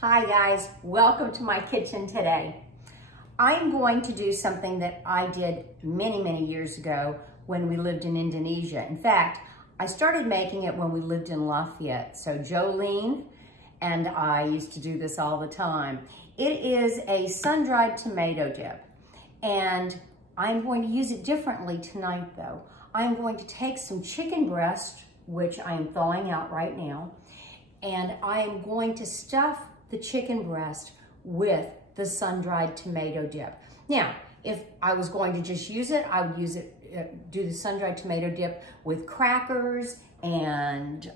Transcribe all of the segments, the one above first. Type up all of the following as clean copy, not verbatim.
Hi guys, welcome to my kitchen today. I'm going to do something that I did many years ago when we lived in Indonesia. In fact, I started making it when we lived in Lafayette. So Jolene and I used to do this all the time. It is a sun-dried tomato dip, and I'm going to use it differently tonight though. I'm going to take some chicken breast, which I am thawing out right now, and I am going to stuff the chicken breast with the sun-dried tomato dip. Now, if I was going to just use it, I would use it, do the sun-dried tomato dip with crackers and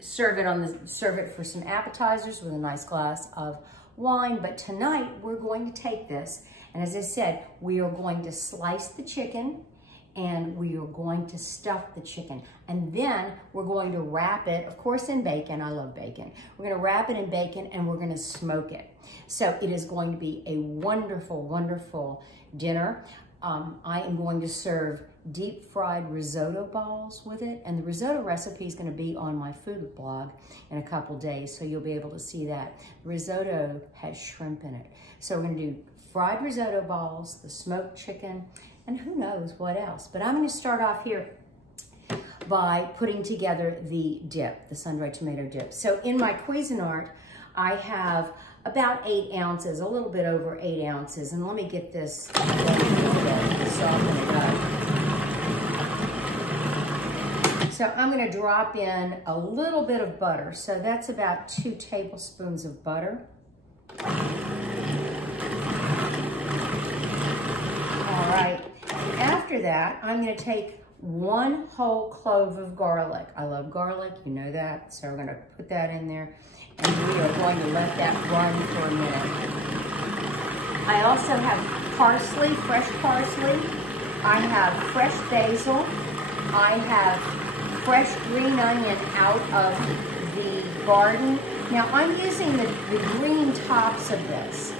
serve it for some appetizers with a nice glass of wine. But tonight we're going to take this, and as I said, we are going to slice the chicken and we are going to stuff the chicken. And then we're going to wrap it, of course, in bacon. I love bacon. We're gonna wrap it in bacon and we're gonna smoke it. So it is going to be a wonderful dinner. I am going to serve deep fried risotto balls with it. And the risotto recipe is gonna be on my food blog in a couple days, so you'll be able to see that. Risotto has shrimp in it. So we're gonna do fried risotto balls, the smoked chicken, and who knows what else. But I'm gonna start off here by putting together the dip, the sun-dried tomato dip. So in my Cuisinart, I have about 8 ounces, a little bit over 8 ounces. And let me get this soften it up. So I'm gonna drop in a little bit of butter. So that's about 2 tablespoons of butter. All right. After that, I'm going to take 1 whole clove of garlic. I love garlic, you know that, so we're going to put that in there, and we are going to let that run for a minute. I also have parsley, fresh parsley. I have fresh basil. I have fresh green onion out of the garden. Now, I'm using the green tops of this.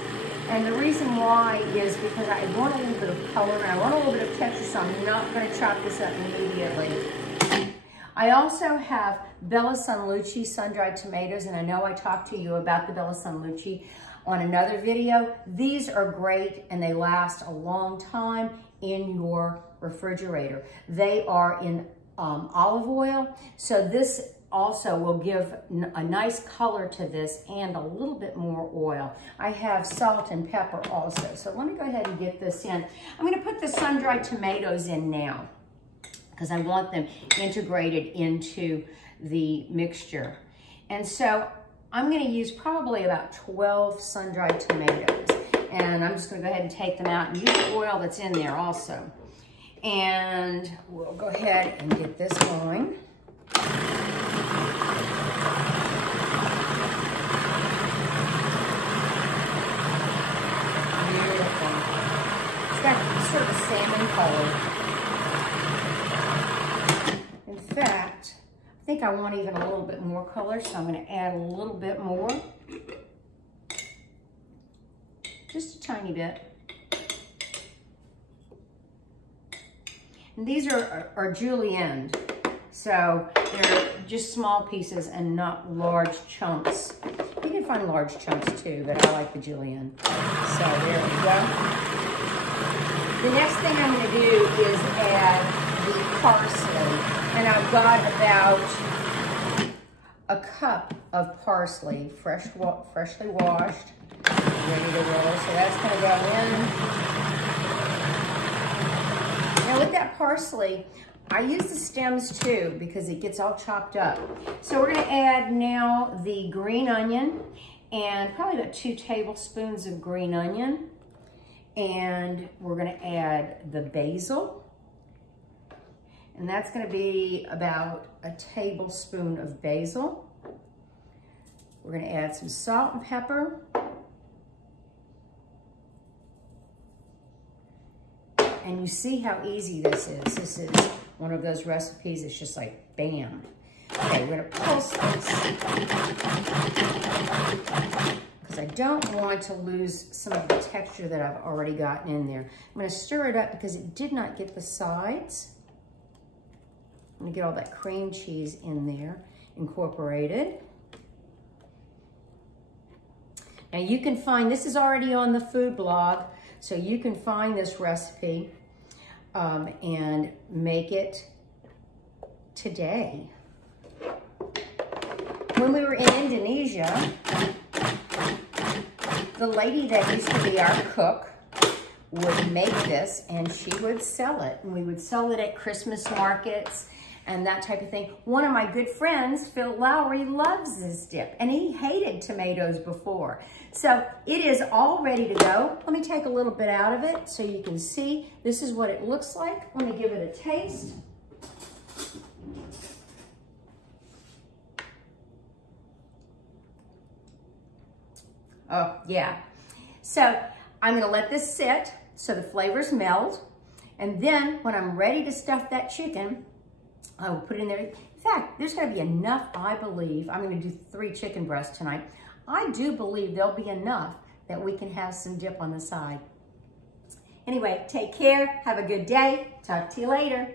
And the reason why is because I want a little bit of color and I want a little bit of texture, so I'm not going to chop this up immediately. I also have Bella San Luce sun-dried tomatoes, and I know I talked to you about the Bella San Luce on another video. These are great and they last a long time in your refrigerator. They are in olive oil, so this also will give a nice color to this and a little bit more oil. I have salt and pepper also. So let me go ahead and get this in. I'm gonna put the sun-dried tomatoes in now because I want them integrated into the mixture. And so I'm gonna use probably about 12 sun-dried tomatoes. And I'm just gonna go ahead and take them out and use the oil that's in there also. And we'll go ahead and get this going. Sort of a salmon color. In fact, I think I want even a little bit more color, so I'm going to add a little bit more. Just a tiny bit. And these are julienne, so they're just small pieces and not large chunks. You can find large chunks too, but I like the julienne. So there we go. The next thing I'm going to do is add the parsley. And I've got about a cup of parsley, freshly washed, ready to roll. So that's going to go in. Now with that parsley, I use the stems too because it gets all chopped up. So we're going to add now the green onion, and probably about 2 tablespoons of green onion. And we're going to add the basil, and that's going to be about a tablespoon of basil. We're going to add some salt and pepper, and you see how easy this is. This is one of those recipes, it's just like bam. Okay, we're going to pulse this, because I don't want to lose some of the texture that I've already gotten in there. I'm going to stir it up because it did not get the sides. I'm going to get all that cream cheese in there, incorporated. Now you can find, this is already on the food blog, so you can find this recipe and make it today. When we were in Indonesia, the lady that used to be our cook would make this and she would sell it. And we would sell it at Christmas markets and that type of thing. One of my good friends, Phil Lowry, loves this dip and he hated tomatoes before. So it is all ready to go. Let me take a little bit out of it so you can see. This is what it looks like. Let me give it a taste. Oh, yeah. So I'm gonna let this sit so the flavors meld. And then when I'm ready to stuff that chicken, I will put it in there. In fact, there's gonna be enough, I believe. I'm gonna do 3 chicken breasts tonight. I do believe there'll be enough that we can have some dip on the side. Anyway, take care, have a good day. Talk to you later.